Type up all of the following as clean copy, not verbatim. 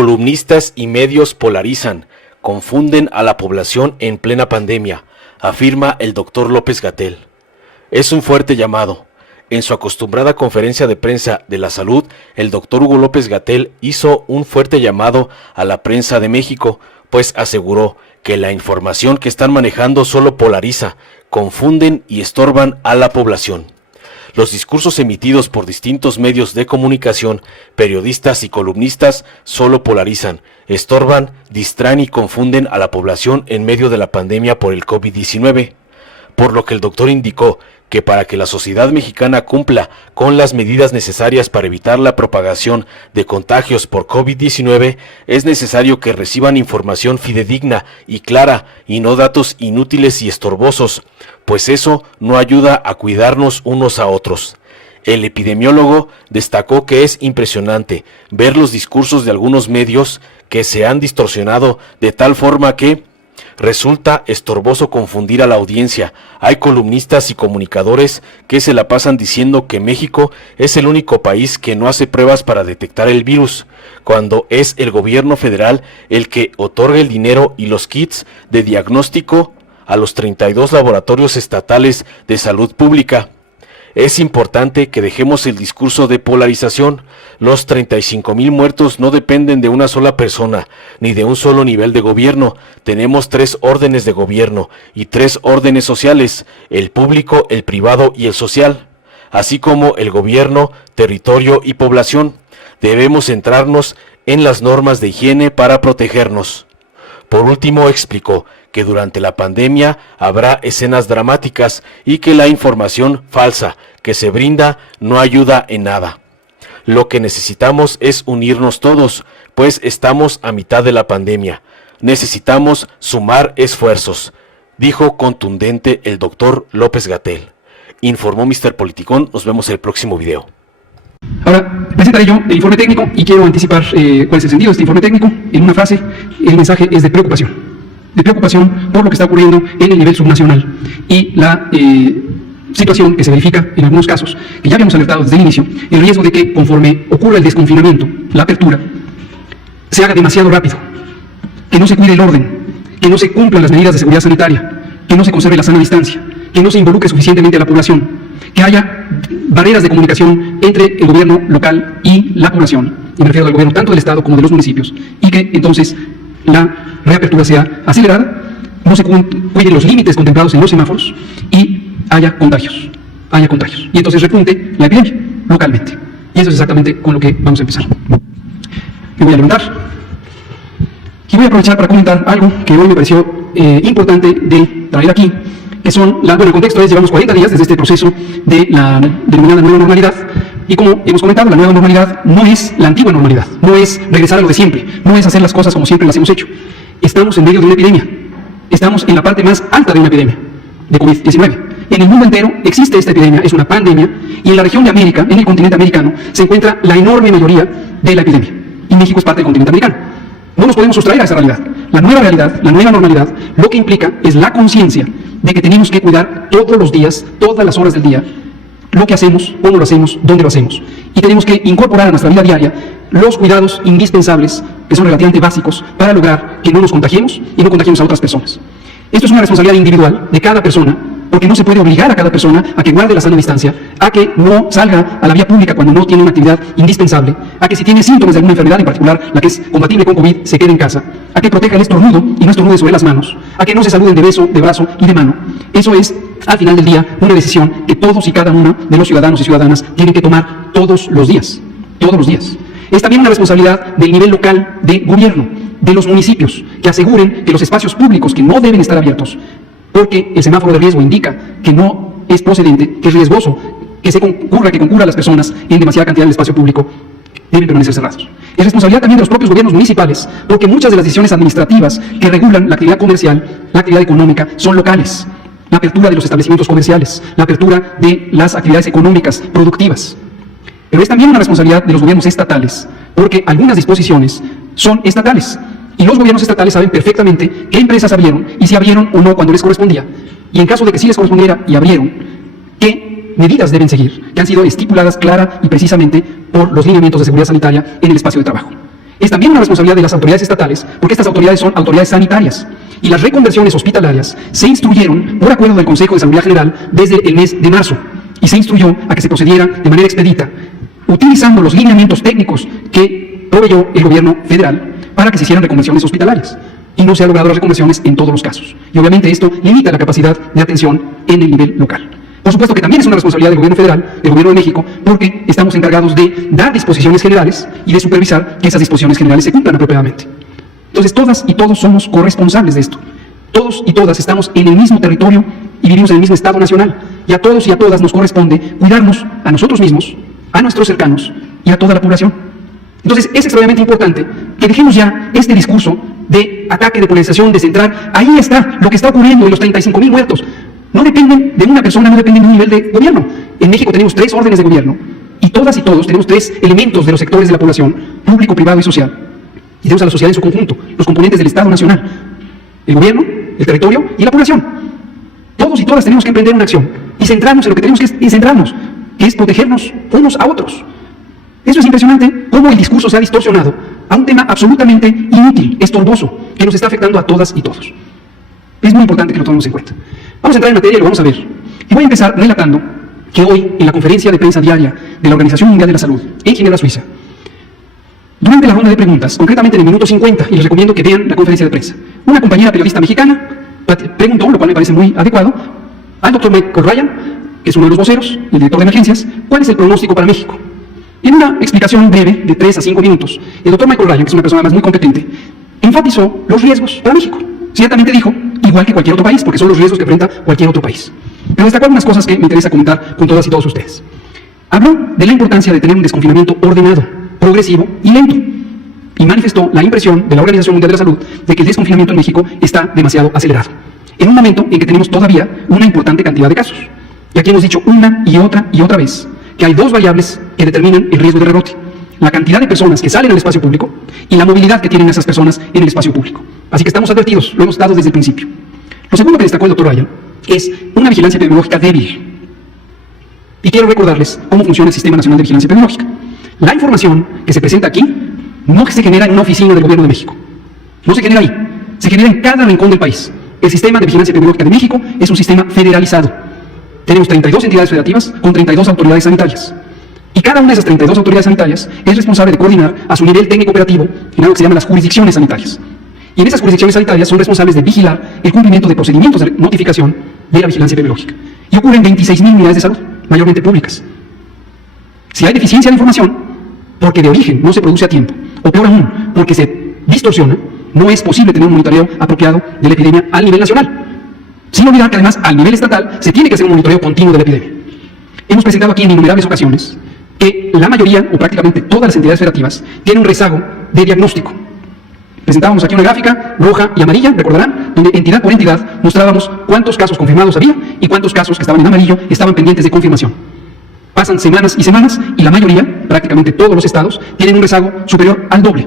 Columnistas y medios polarizan, confunden a la población en plena pandemia, afirma el doctor López-Gatell. Es un fuerte llamado. En su acostumbrada conferencia de prensa de la salud, el doctor Hugo López-Gatell hizo un fuerte llamado a la prensa de México, pues aseguró que la información que están manejando solo polariza, confunden y estorban a la población. Los discursos emitidos por distintos medios de comunicación, periodistas y columnistas solo polarizan, estorban, distraen y confunden a la población en medio de la pandemia por el COVID-19. Por lo que el doctor indicó que para que la sociedad mexicana cumpla con las medidas necesarias para evitar la propagación de contagios por COVID-19, es necesario que reciban información fidedigna y clara y no datos inútiles y estorbosos, pues eso no ayuda a cuidarnos unos a otros. El epidemiólogo destacó que es impresionante ver los discursos de algunos medios que se han distorsionado de tal forma que resulta estorboso confundir a la audiencia. Hay columnistas y comunicadores que se la pasan diciendo que México es el único país que no hace pruebas para detectar el virus, cuando es el gobierno federal el que otorga el dinero y los kits de diagnóstico a los 32 laboratorios estatales de salud pública. Es importante que dejemos el discurso de polarización. Los 35,000 muertos no dependen de una sola persona, ni de un solo nivel de gobierno. Tenemos 3 órdenes de gobierno y 3 órdenes sociales, el público, el privado y el social, así como el gobierno, territorio y población. Debemos centrarnos en las normas de higiene para protegernos. Por último, explicó que durante la pandemia habrá escenas dramáticas y que la información falsa que se brinda no ayuda en nada. Lo que necesitamos es unirnos todos, pues estamos a mitad de la pandemia. Necesitamos sumar esfuerzos, dijo contundente el doctor López-Gatell. Informó Mr. Politicón. Nos vemos en el próximo video. Ahora presentaré yo el informe técnico y quiero anticipar cuál es el sentido de este informe técnico. En una frase, el mensaje es de preocupación por lo que está ocurriendo en el nivel subnacional y la situación que se verifica en algunos casos, que ya habíamos alertado desde el inicio, el riesgo de que conforme ocurra el desconfinamiento, la apertura, se haga demasiado rápido, que no se cuide el orden, que no se cumplan las medidas de seguridad sanitaria, que no se conserve la sana distancia, que no se involucre suficientemente a la población, que haya barreras de comunicación entre el gobierno local y la población, y me refiero al gobierno tanto del Estado como de los municipios, y que entonces la reapertura sea acelerada, no se cuiden los límites contemplados en los semáforos y haya contagios. Y entonces repunte la epidemia localmente. Y eso es exactamente con lo que vamos a empezar. Me voy a levantar y voy a aprovechar para comentar algo que hoy me pareció importante de traer aquí, que son, bueno, el contexto es, llevamos 40 días desde este proceso de la denominada nueva normalidad, y como hemos comentado, la nueva normalidad no es la antigua normalidad, no es regresar a lo de siempre, no es hacer las cosas como siempre las hemos hecho. Estamos en medio de una epidemia, estamos en la parte más alta de una epidemia de COVID-19. En el mundo entero existe esta epidemia, es una pandemia, y en la región de América, en el continente americano, se encuentra la enorme mayoría de la epidemia, y México es parte del continente americano. No nos podemos sustraer a esa realidad. La nueva normalidad, lo que implica es la conciencia de que tenemos que cuidar todos los días, todas las horas del día, lo que hacemos, cómo lo hacemos, dónde lo hacemos. Y tenemos que incorporar a nuestra vida diaria los cuidados indispensables, que son relativamente básicos, para lograr que no nos contagiemos y no contagiemos a otras personas. Esto es una responsabilidad individual de cada persona, porque no se puede obligar a cada persona a que guarde la sana distancia, a que no salga a la vía pública cuando no tiene una actividad indispensable, a que si tiene síntomas de alguna enfermedad, en particular la que es compatible con COVID, se quede en casa, a que proteja el estornudo y no estornude sobre las manos, a que no se saluden de beso, de brazo y de mano. Eso es, al final del día, una decisión que todos y cada uno de los ciudadanos y ciudadanas tienen que tomar todos los días. Todos los días. Es también una responsabilidad del nivel local de gobierno, de los municipios, que aseguren que los espacios públicos que no deben estar abiertos, porque el semáforo de riesgo indica que no es procedente, que es riesgoso, que concurra a las personas en demasiada cantidad del espacio público, deben permanecer cerrados. Es responsabilidad también de los propios gobiernos municipales, porque muchas de las decisiones administrativas que regulan la actividad comercial, la actividad económica, son locales. La apertura de los establecimientos comerciales, la apertura de las actividades económicas productivas. Pero es también una responsabilidad de los gobiernos estatales, porque algunas disposiciones son estatales. Y los gobiernos estatales saben perfectamente qué empresas abrieron y si abrieron o no cuando les correspondía. Y en caso de que sí les correspondiera y abrieron, qué medidas deben seguir, que han sido estipuladas clara y precisamente por los lineamientos de seguridad sanitaria en el espacio de trabajo. Es también una responsabilidad de las autoridades estatales, porque estas autoridades son autoridades sanitarias. Y las reconversiones hospitalarias se instruyeron por acuerdo del Consejo de Salubridad General desde el mes de marzo. Y se instruyó a que se procediera de manera expedita, utilizando los lineamientos técnicos que proveyó el gobierno federal para que se hicieran reconversiones hospitalarias. Y no se han logrado las reconversiones en todos los casos. Y obviamente esto limita la capacidad de atención en el nivel local. Por supuesto que también es una responsabilidad del gobierno federal, del gobierno de México, porque estamos encargados de dar disposiciones generales y de supervisar que esas disposiciones generales se cumplan apropiadamente. Entonces, todas y todos somos corresponsables de esto. Todos y todas estamos en el mismo territorio y vivimos en el mismo Estado nacional. Y a todos y a todas nos corresponde cuidarnos a nosotros mismos, a nuestros cercanos y a toda la población. Entonces, es extremadamente importante que dejemos ya este discurso de ataque, de polarización, de centrar. Ahí está lo que está ocurriendo en los 35,000 muertos. No dependen de una persona, no dependen de un nivel de gobierno. En México tenemos 3 órdenes de gobierno y todas y todos tenemos 3 elementos de los sectores de la población, público, privado y social. Y tenemos a la sociedad en su conjunto, los componentes del Estado nacional, el gobierno, el territorio y la población. Todos y todas tenemos que emprender una acción y centrarnos en lo que tenemos que centrarnos, que es protegernos unos a otros. Eso es impresionante, cómo el discurso se ha distorsionado a un tema absolutamente inútil, estorboso, que nos está afectando a todas y todos. Es muy importante que lo tomemos en cuenta. Vamos a entrar en materia y lo vamos a ver. Y voy a empezar relatando que hoy, en la conferencia de prensa diaria de la Organización Mundial de la Salud en Ginebra, Suiza, durante la ronda de preguntas, concretamente en el minuto 50, y les recomiendo que vean la conferencia de prensa, una compañera periodista mexicana preguntó, lo cual me parece muy adecuado, al doctor Michael Ryan, que es uno de los voceros, el director de emergencias, ¿cuál es el pronóstico para México? Y en una explicación breve de 3 a 5 minutos, el doctor Michael Ryan, que es una persona además muy competente, enfatizó los riesgos para México. Ciertamente dijo, igual que cualquier otro país, porque son los riesgos que enfrenta cualquier otro país. Pero destacó algunas cosas que me interesa comentar con todas y todos ustedes. Habló de la importancia de tener un desconfinamiento ordenado, progresivo y lento. Y manifestó la impresión de la Organización Mundial de la Salud de que el desconfinamiento en México está demasiado acelerado, en un momento en que tenemos todavía una importante cantidad de casos. Y aquí hemos dicho una y otra vez que hay 2 variables que determinan el riesgo de rebrote: la cantidad de personas que salen al espacio público y la movilidad que tienen esas personas en el espacio público. Así que estamos advertidos, lo hemos dado desde el principio. Lo segundo que destacó el doctor Ryan es una vigilancia epidemiológica débil. Y quiero recordarles cómo funciona el Sistema Nacional de Vigilancia Epidemiológica. La información que se presenta aquí no se genera en una oficina del Gobierno de México. No se genera ahí. Se genera en cada rincón del país. El Sistema de Vigilancia Epidemiológica de México es un sistema federalizado. Tenemos 32 entidades federativas con 32 autoridades sanitarias. Y cada una de esas 32 autoridades sanitarias es responsable de coordinar a su nivel técnico operativo en algo que se llama las jurisdicciones sanitarias. Y en esas jurisdicciones sanitarias son responsables de vigilar el cumplimiento de procedimientos de notificación de la vigilancia epidemiológica. Y ocurren 26,000 unidades de salud, mayormente públicas. Si hay deficiencia de información, porque de origen no se produce a tiempo, o peor aún, porque se distorsiona, no es posible tener un monitoreo apropiado de la epidemia al nivel nacional. Sin olvidar que además al nivel estatal se tiene que hacer un monitoreo continuo de la epidemia. Hemos presentado aquí en innumerables ocasiones que la mayoría, o prácticamente todas las entidades federativas, tienen un rezago de diagnóstico. Presentábamos aquí una gráfica roja y amarilla, recordarán, donde entidad por entidad mostrábamos cuántos casos confirmados había y cuántos casos que estaban en amarillo estaban pendientes de confirmación. Pasan semanas y semanas y la mayoría, prácticamente todos los estados, tienen un rezago superior al doble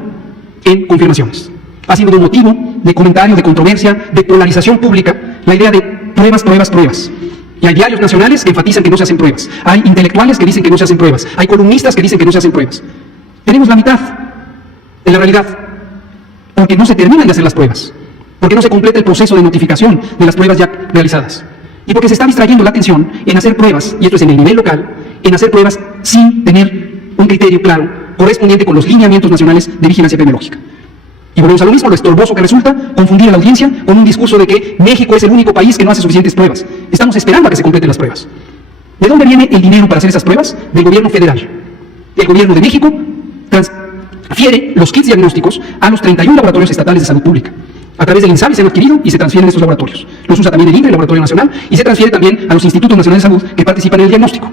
en confirmaciones. Ha sido un motivo de comentario, de controversia, de polarización pública, la idea de pruebas, pruebas, pruebas. Y hay diarios nacionales que enfatizan que no se hacen pruebas. Hay intelectuales que dicen que no se hacen pruebas. Hay columnistas que dicen que no se hacen pruebas. Tenemos la mitad de la realidad, porque no se terminan de hacer las pruebas, porque no se completa el proceso de notificación de las pruebas ya realizadas, y porque se está distrayendo la atención en hacer pruebas, y esto es en el nivel local, en hacer pruebas sin tener un criterio claro, correspondiente con los lineamientos nacionales de vigilancia epidemiológica. Y volvemos a lo mismo, lo estorboso que resulta confundir a la audiencia con un discurso de que México es el único país que no hace suficientes pruebas. Estamos esperando a que se completen las pruebas. ¿De dónde viene el dinero para hacer esas pruebas? Del gobierno federal. El gobierno de México transfiere los kits diagnósticos a los 31 laboratorios estatales de salud pública. A través del INSABI se han adquirido y se transfieren estos laboratorios. Los usa también el INRE, el Laboratorio Nacional, y se transfiere también a los institutos nacionales de salud que participan en el diagnóstico.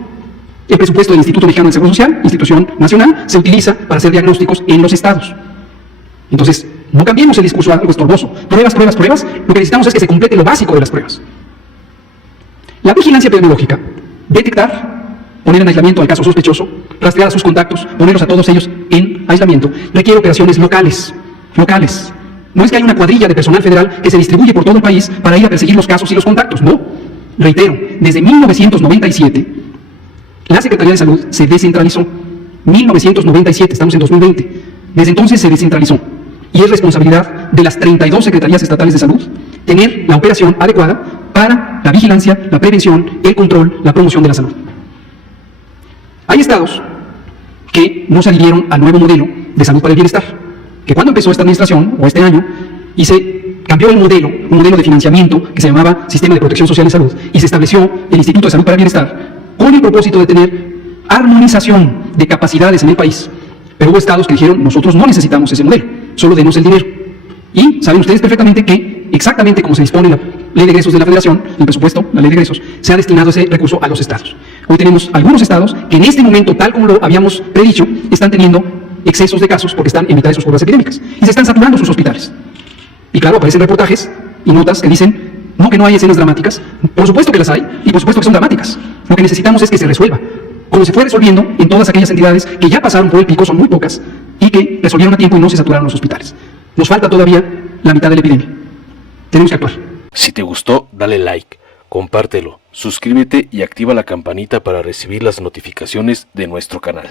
El presupuesto del Instituto Mexicano del Seguro Social, institución nacional, se utiliza para hacer diagnósticos en los estados. Entonces, no cambiemos el discurso a algo estorboso. Pruebas, pruebas, pruebas. Lo que necesitamos es que se complete lo básico de las pruebas. La vigilancia epidemiológica, detectar, poner en aislamiento al caso sospechoso, rastrear a sus contactos, ponerlos a todos ellos en aislamiento, requiere operaciones locales. Locales. No es que hay una cuadrilla de personal federal que se distribuye por todo el país para ir a perseguir los casos y los contactos. No. Reitero, desde 1997, la Secretaría de Salud se descentralizó. 1997, estamos en 2020. Desde entonces se descentralizó y es responsabilidad de las 32 secretarías estatales de salud tener la operación adecuada para la vigilancia, la prevención, el control, la promoción de la salud. Hay estados que no se adhirieron al nuevo modelo de salud para el bienestar, que cuando empezó esta administración o este año y se cambió el modelo, un modelo de financiamiento que se llamaba Sistema de Protección Social y Salud, y se estableció el Instituto de Salud para el Bienestar con el propósito de tener armonización de capacidades en el país. Pero hubo estados que dijeron, nosotros no necesitamos ese modelo, solo denos el dinero. Y saben ustedes perfectamente que, exactamente como se dispone la ley de egresos de la Federación, el presupuesto, la ley de egresos, se ha destinado ese recurso a los estados. Hoy tenemos algunos estados que en este momento, tal como lo habíamos predicho, están teniendo excesos de casos porque están en mitad de sus curvas epidémicas y se están saturando sus hospitales. Y claro, aparecen reportajes y notas que dicen, no que no hay escenas dramáticas, por supuesto que las hay y por supuesto que son dramáticas. Lo que necesitamos es que se resuelva, como se fue resolviendo en todas aquellas entidades que ya pasaron por el pico, son muy pocas, y que resolvieron a tiempo y no se saturaron los hospitales. Nos falta todavía la mitad de la epidemia. Tenemos que actuar. Si te gustó, dale like, compártelo, suscríbete y activa la campanita para recibir las notificaciones de nuestro canal.